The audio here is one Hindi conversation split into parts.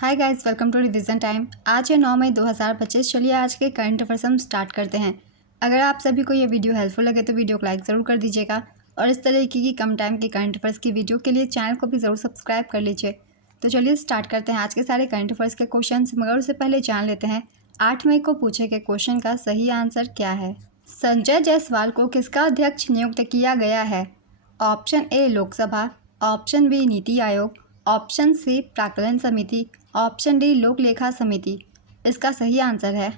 Hi guys, welcome to revision time. आज है 9 मई 2025। चलिए आज के करंट अफेयर्स हम स्टार्ट करते हैं। अगर आप सभी को ये वीडियो हेल्पफुल लगे तो वीडियो को लाइक ज़रूर कर दीजिएगा और इस तरीके की कम टाइम के करंट अफेयर्स की वीडियो के लिए चैनल को भी ज़रूर सब्सक्राइब कर लीजिए। तो चलिए स्टार्ट करते हैं आज के सारे करंट अफेयर्स के क्वेश्चन, मगर उससे पहले जान लेते हैं 8 मई को पूछे गए क्वेश्चन का सही आंसर क्या है। संजय जायसवाल को किसका अध्यक्ष नियुक्त किया गया है? Option A Lok Sabha, option B NITI Aayog, option C प्राक्कलन समिति, ऑप्शन डी लोक लेखा समिति। इसका सही आंसर है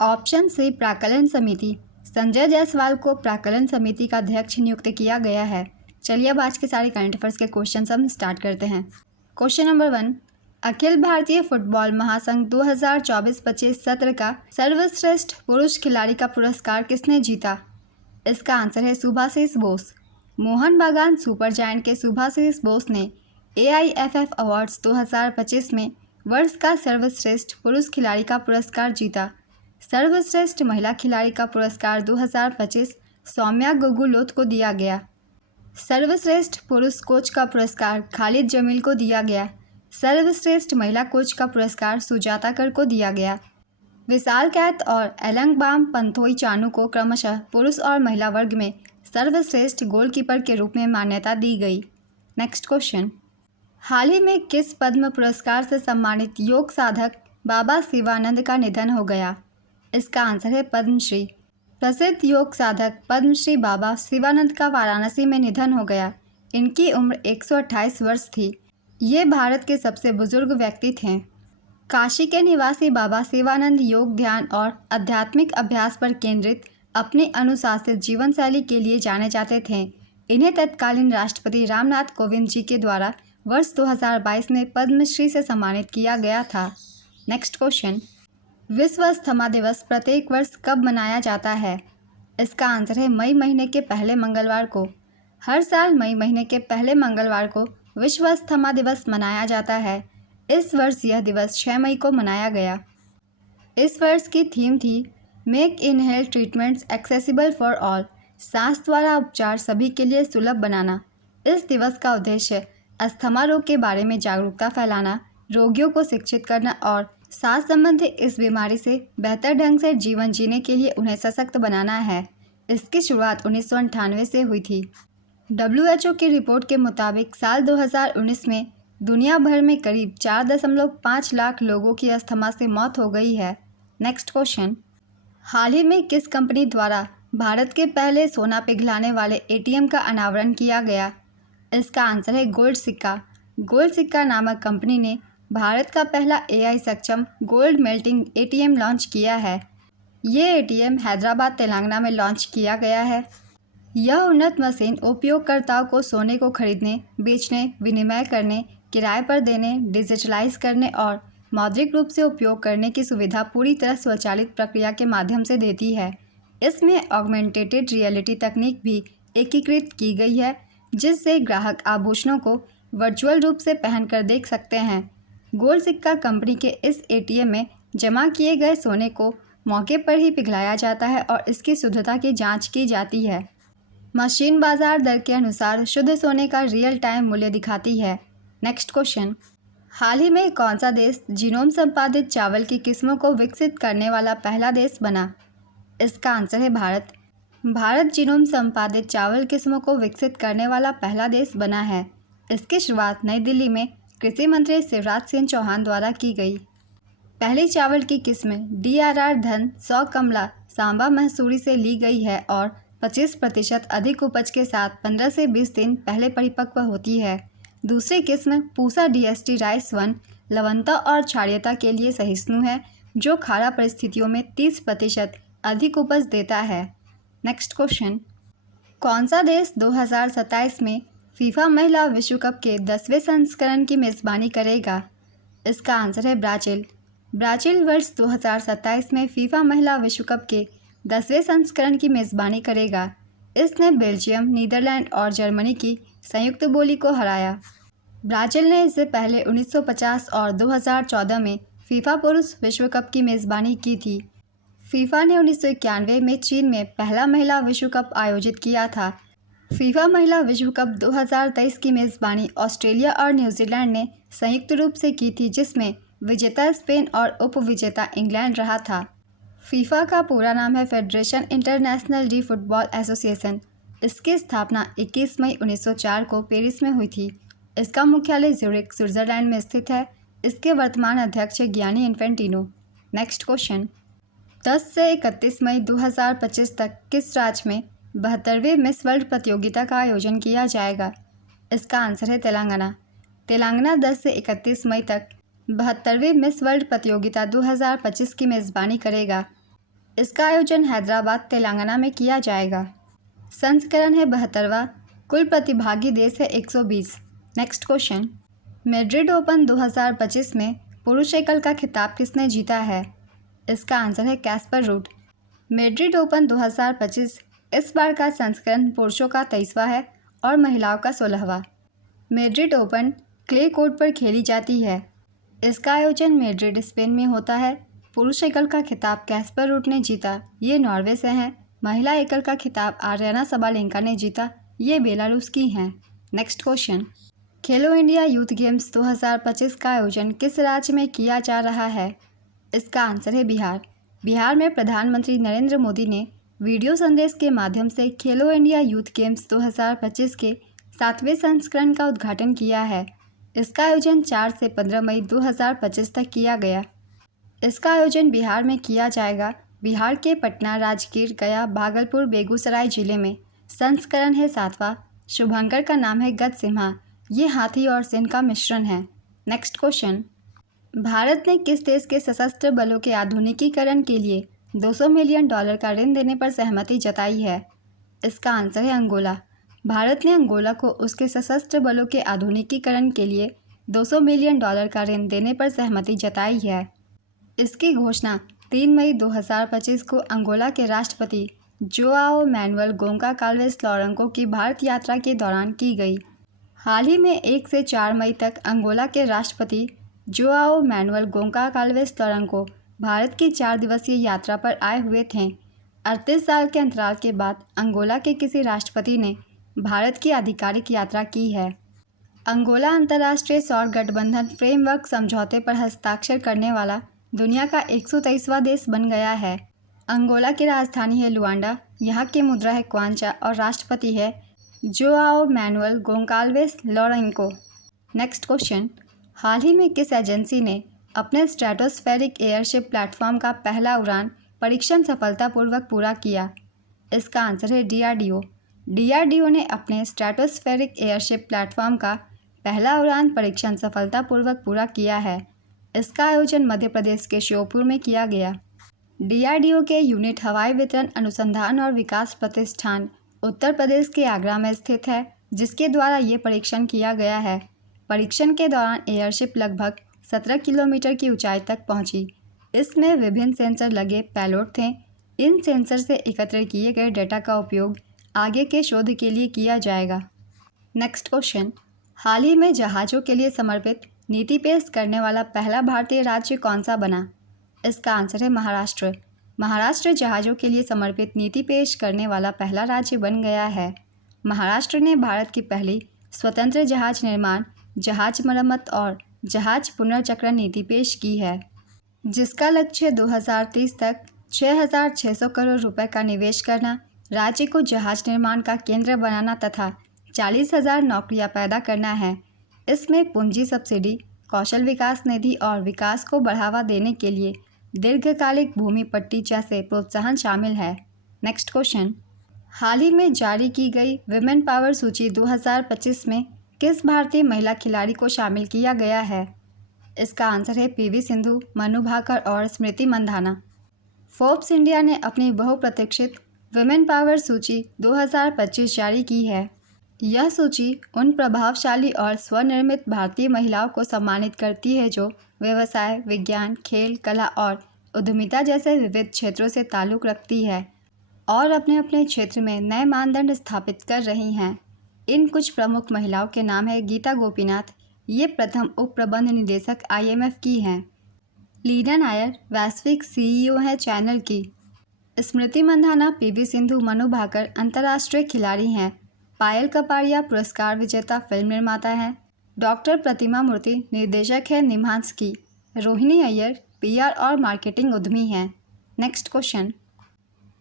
ऑप्शन सी प्राक्कलन समिति। संजय जायसवाल को प्राक्कलन समिति का अध्यक्ष नियुक्त किया गया है। चलिए अब आज के सारे करंट अफेयर्स के क्वेश्चन हम स्टार्ट करते हैं। Question number 1, Akhil Bharatiya football महासंघ 2024-25 सत्र का सर्वश्रेष्ठ पुरुष खिलाड़ी का पुरस्कार किसने जीता? इसका आंसर है सुभाषिष बोस। मोहन बागान सुपर जायंट के सुभाषिष बोस ने AIFF अवार्ड्स 2025 में वर्ष का सर्वश्रेष्ठ पुरुष खिलाड़ी का पुरस्कार जीता। सर्वश्रेष्ठ महिला खिलाड़ी का पुरस्कार 2025 सौम्या गुगुलोत को दिया गया। सर्वश्रेष्ठ पुरुष कोच का पुरस्कार खालिद जमील को दिया गया। सर्वश्रेष्ठ महिला कोच का पुरस्कार सुजाता कर को दिया गया। विशाल कैत और एलंगबाम पंथोई चानू को क्रमशः पुरुष और महिला वर्ग में सर्वश्रेष्ठ गोलकीपर के रूप में मान्यता दी गई। नेक्स्ट क्वेश्चन, हाल ही में किस पद्म पुरस्कार से सम्मानित योग साधक बाबा शिवानंद का निधन हो गया? इसका आंसर है पद्मश्री। प्रसिद्ध योग साधक पद्मश्री बाबा शिवानंद का वाराणसी में निधन हो गया। इनकी उम्र 128 वर्ष थी। ये भारत के सबसे बुजुर्ग व्यक्ति थे। काशी के निवासी बाबा शिवानंद योग, ध्यान और आध्यात्मिक अभ्यास पर केंद्रित अपनी अनुशासित जीवन शैली के लिए जाने जाते थे। इन्हें तत्कालीन राष्ट्रपति रामनाथ कोविंद जी के द्वारा वर्ष 2022 में पद्मश्री से सम्मानित किया गया था। नेक्स्ट क्वेश्चन, विश्व अस्थमा दिवस प्रत्येक वर्ष कब मनाया जाता है? इसका आंसर है मई महीने के पहले मंगलवार को। हर साल मई महीने के पहले मंगलवार को विश्व अस्थमा दिवस मनाया जाता है। इस वर्ष यह दिवस 6 मई को मनाया गया। इस वर्ष की थीम थी make inhale treatments accessible for all, सांस द्वारा उपचार सभी के लिए सुलभ बनाना। इस दिवस का उद्देश्य अस्थमा रोग के बारे में जागरूकता फैलाना, रोगियों को शिक्षित करना और सांस संबंधी इस बीमारी से बेहतर ढंग से जीवन जीने के लिए उन्हें सशक्त बनाना है। इसकी शुरुआत 1998 से हुई थी। WHO की रिपोर्ट के मुताबिक साल 2019 में दुनिया भर में करीब 4.5 लाख लोगों की अस्थमा से मौत हो गई है। नेक्स्ट क्वेश्चन, हाल ही में किस कंपनी द्वारा भारत के पहले सोना पिघलाने वाले ATM का अनावरण किया गया? इसका आंसर है गोल्ड सिक्का। गोल्ड सिक्का नामक कंपनी ने भारत का पहला AI सक्षम गोल्ड मेल्टिंग ATM लॉन्च किया है। ये ATM हैदराबाद, तेलंगाना में लॉन्च किया गया है। यह उन्नत मशीन उपयोगकर्ताओं को सोने को खरीदने, बेचने, विनिमय करने, किराए पर देने, डिजिटलाइज करने और मौद्रिक रूप से उपयोग करने की सुविधा पूरी तरह स्वचालित प्रक्रिया के माध्यम से देती है। इसमें ऑगमेंटेड रियलिटी तकनीक भी एकीकृत की गई है, जिससे ग्राहक आभूषणों को वर्चुअल रूप से पहनकर देख सकते हैं। गोल्ड सिक्का कंपनी के इस ATM में जमा किए गए सोने को मौके पर ही पिघलाया जाता है और इसकी शुद्धता की जांच की जाती है। मशीन बाजार दर के अनुसार शुद्ध सोने का रियल टाइम मूल्य दिखाती है। नेक्स्ट क्वेश्चन, हाल ही में कौन सा देश जीनोम संपादित चावल की किस्मों को विकसित करने वाला पहला देश बना? इसका आंसर है भारत। भारत जीनोम संपादित चावल किस्मों को विकसित करने वाला पहला देश बना है। इसकी शुरुआत नई दिल्ली में कृषि मंत्री शिवराज सिंह चौहान द्वारा की गई। पहली चावल की किस्म DRR धन 100 कमला सांबा महसूरी से ली गई है और 25% अधिक उपज के साथ 15 से 20 दिन पहले परिपक्व होती है। दूसरी किस्म पूसा DST राइस 1 लवणता और क्षारीयता के लिए सहिष्णु है, जो खारा परिस्थितियों में 30% अधिक उपज देता है। नेक्स्ट क्वेश्चन, कौन सा देश 2027 में फीफा महिला विश्व कप के 10वें संस्करण की मेज़बानी करेगा? इसका आंसर है ब्राज़ील। ब्राज़ील वर्ष 2027 में फीफा महिला विश्व कप के 10वें संस्करण की मेज़बानी करेगा। इसने बेल्जियम, नीदरलैंड और जर्मनी की संयुक्त बोली को हराया। ब्राज़ील ने इससे पहले 1950 और 2014 में फीफा पुरुष विश्व कप की मेज़बानी की थी। फीफा ने 1991 में चीन में पहला महिला विश्व कप आयोजित किया था। फीफा महिला विश्व कप 2023 की मेज़बानी ऑस्ट्रेलिया और न्यूजीलैंड ने संयुक्त रूप से की थी, जिसमें विजेता स्पेन और उपविजेता इंग्लैंड रहा था। फीफा का पूरा नाम है federation international D football association. इसकी स्थापना 21 मई 1904 को पेरिस में हुई थी। इसका मुख्यालय ज्यूरिख स्विट्जरलैंड में स्थित है। इसके वर्तमान अध्यक्ष है गियानी इन्फेंटिनो। नेक्स्ट क्वेश्चन, 10 से 31 मई 2025 तक किस राज्य में 72वीं मिस वर्ल्ड प्रतियोगिता का आयोजन किया जाएगा? इसका आंसर है तेलंगाना। तेलंगाना 10 से 31 मई तक 72वीं मिस वर्ल्ड प्रतियोगिता 2025 की मेज़बानी करेगा। इसका आयोजन हैदराबाद तेलंगाना में किया जाएगा। संस्करण है 72वां। कुल प्रतिभागी देश है 120। नेक्स्ट क्वेश्चन, मैड्रिड ओपन 2025 में पुरुष एकल का खिताब किसने जीता है? इसका आंसर है कैस्पर रूड। मैड्रिड ओपन 2025 इस बार का संस्करण पुरुषों का 23वां है और महिलाओं का 16वां। मैड्रिड ओपन क्ले कोर्ट पर खेली जाती है। इसका आयोजन मैड्रिड स्पेन में होता है। पुरुष एकल का खिताब कैस्पर रूड ने जीता, ये नॉर्वे से हैं। महिला एकल का खिताब आर्याना सबालेंका ने जीता, ये बेलारूस की हैं। नेक्स्ट क्वेश्चन, खेलो इंडिया यूथ गेम्स 2025 का आयोजन किस राज्य में किया जा रहा है? इसका आंसर है बिहार। बिहार में प्रधानमंत्री नरेंद्र मोदी ने वीडियो संदेश के माध्यम से खेलो इंडिया यूथ गेम्स 2025 के 7वें संस्करण का उद्घाटन किया है। इसका आयोजन 4 से 15 मई 2025 तक किया गया। इसका आयोजन बिहार में किया जाएगा। बिहार के पटना, राजगीर, गया, भागलपुर, बेगूसराय जिले में। संस्करण है 7वां। शुभंकर का नाम है गजसिम्हा। ये हाथी और सिंह का मिश्रण है। नेक्स्ट क्वेश्चन, भारत ने किस देश के सशस्त्र बलों के आधुनिकीकरण के लिए $200 मिलियन का ऋण देने पर सहमति जताई है? इसका आंसर है अंगोला। भारत ने अंगोला को उसके सशस्त्र बलों के आधुनिकीकरण के लिए $200 मिलियन का ऋण देने पर सहमति जताई है। इसकी घोषणा 3 मई 2025 को अंगोला के राष्ट्रपति जोआओ मैनुअल गोंकाल्वेस लोरेंको की भारत यात्रा के दौरान की गई। हाल ही में 1 से 4 मई तक अंगोला के राष्ट्रपति जोआओ मैनुअल गोंकाल्वेस लोरेंको भारत की 4 दिवसीय यात्रा पर आए हुए थे। 38 साल के अंतराल के बाद अंगोला के किसी राष्ट्रपति ने भारत की आधिकारिक यात्रा की है। अंगोला अंतर्राष्ट्रीय सौर गठबंधन फ्रेमवर्क समझौते पर हस्ताक्षर करने वाला दुनिया का 123वां देश बन गया है। अंगोला की राजधानी है लुआंडा। यहाँ की मुद्रा है क्वांचा और राष्ट्रपति है Joao Manuel Goncalves Lourenco. Next question, हाल ही में किस एजेंसी ने अपने स्ट्रेटोस्फेरिक एयरशिप प्लेटफॉर्म का पहला उड़ान परीक्षण सफलतापूर्वक पूरा किया? इसका आंसर है डीआरडीओ। डीआरडीओ ने अपने स्ट्रेटोस्फेरिक एयरशिप प्लेटफॉर्म का पहला उड़ान परीक्षण सफलतापूर्वक पूरा किया है। इसका आयोजन मध्य प्रदेश के श्योपुर में किया गया। डीआरडीओ के यूनिट हवाई वितरण अनुसंधान और विकास प्रतिष्ठान उत्तर प्रदेश के आगरा में स्थित है, जिसके द्वारा ये परीक्षण किया गया है। परीक्षण के दौरान एयरशिप लगभग 17 किलोमीटर की ऊंचाई तक पहुंची। इसमें विभिन्न सेंसर लगे पेलोड थे। इन सेंसर से एकत्र किए गए डेटा का उपयोग आगे के शोध के लिए किया जाएगा। नेक्स्ट क्वेश्चन, हाल ही में जहाज़ों के लिए समर्पित नीति पेश करने वाला पहला भारतीय राज्य कौन सा बना? इसका आंसर है महाराष्ट्र। महाराष्ट्र जहाज़ों के लिए समर्पित नीति पेश करने वाला पहला राज्य बन गया है। महाराष्ट्र ने भारत की पहली स्वतंत्र जहाज निर्माण, जहाज मरम्मत और जहाज पुनर्चक्रण नीति पेश की है, जिसका लक्ष्य 2030 तक 6,600 करोड़ रुपए का निवेश करना, राज्य को जहाज निर्माण का केंद्र बनाना तथा 40,000 नौकरियां पैदा करना है। इसमें पूंजी सब्सिडी, कौशल विकास निधि और विकास को बढ़ावा देने के लिए दीर्घकालिक भूमि पट्टी जैसे प्रोत्साहन शामिल है। नेक्स्ट क्वेश्चन, हाल ही में जारी की गई विमेन पावर सूची 2025 में किस भारतीय महिला खिलाड़ी को शामिल किया गया है? इसका आंसर है पीवी सिंधु, मनु भाकर और स्मृति मंधाना। फोर्ब्स इंडिया ने अपनी बहुप्रतीक्षित विमेन पावर सूची 2025 जारी की है। यह सूची उन प्रभावशाली और स्वनिर्मित भारतीय महिलाओं को सम्मानित करती है जो व्यवसाय, विज्ञान, खेल, कला और उद्यमिता जैसे विविध क्षेत्रों से ताल्लुक़ रखती है और अपने अपने क्षेत्र में नए मानदंड स्थापित कर रही हैं। इन कुछ प्रमुख महिलाओं के नाम है गीता गोपीनाथ, ये प्रथम उप प्रबंध निदेशक IMF की हैं। लीना नायर वैश्विक CEO हैं चैनल की। स्मृति मंधाना, PV सिंधु, मनु भाकर अंतर्राष्ट्रीय खिलाड़ी हैं। पायल कपाड़िया पुरस्कार विजेता फिल्म निर्माता हैं। डॉक्टर प्रतिमा मूर्ति निर्देशक है निम्हांस की। रोहिणी अय्यर पीआर और मार्केटिंग उद्यमी हैं। नेक्स्ट क्वेश्चन,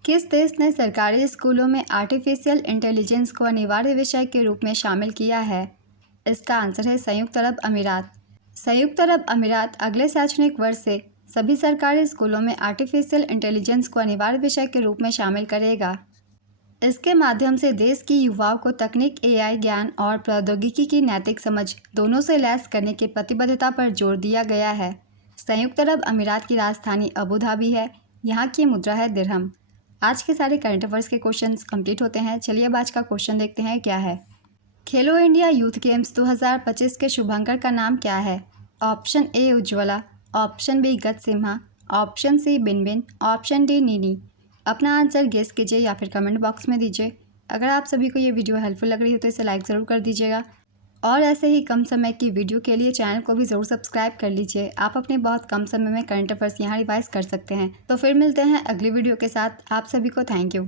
किस देश ने सरकारी स्कूलों में आर्टिफिशियल इंटेलिजेंस को अनिवार्य विषय के रूप में शामिल किया है? इसका आंसर है संयुक्त अरब अमीरात। संयुक्त अरब अमीरात अगले शैक्षणिक वर्ष से सभी सरकारी स्कूलों में आर्टिफिशियल इंटेलिजेंस को अनिवार्य विषय के रूप में शामिल करेगा। इसके माध्यम से देश की युवाओं को तकनीक, एआई ज्ञान और प्रौद्योगिकी की नैतिक समझ दोनों से लैस करने की प्रतिबद्धता पर जोर दिया गया है। संयुक्त अरब अमीरात की राजधानी अबू धाबी है। यहाँ की मुद्रा है दिरहम। आज के सारे करंट अफेयर्स के क्वेश्चंस कंप्लीट होते हैं। चलिए अब आज का क्वेश्चन देखते हैं क्या है। खेलो इंडिया यूथ गेम्स 2025 के शुभांकर का नाम क्या है? Option A Ujjwala, option B Gatsimha, option C Binbin, option D Nini. अपना आंसर गेस कीजिए या फिर कमेंट बॉक्स में दीजिए। अगर आप सभी को ये वीडियो हेल्पफुल लग रही हो तो इसे लाइक ज़रूर कर दीजिएगा और ऐसे ही कम समय की वीडियो के लिए चैनल को भी ज़रूर सब्सक्राइब कर लीजिए। आप अपने बहुत कम समय में करंट अफेयर्स यहाँ रिवाइज कर सकते हैं। तो फिर मिलते हैं अगली वीडियो के साथ। आप सभी को थैंक यू।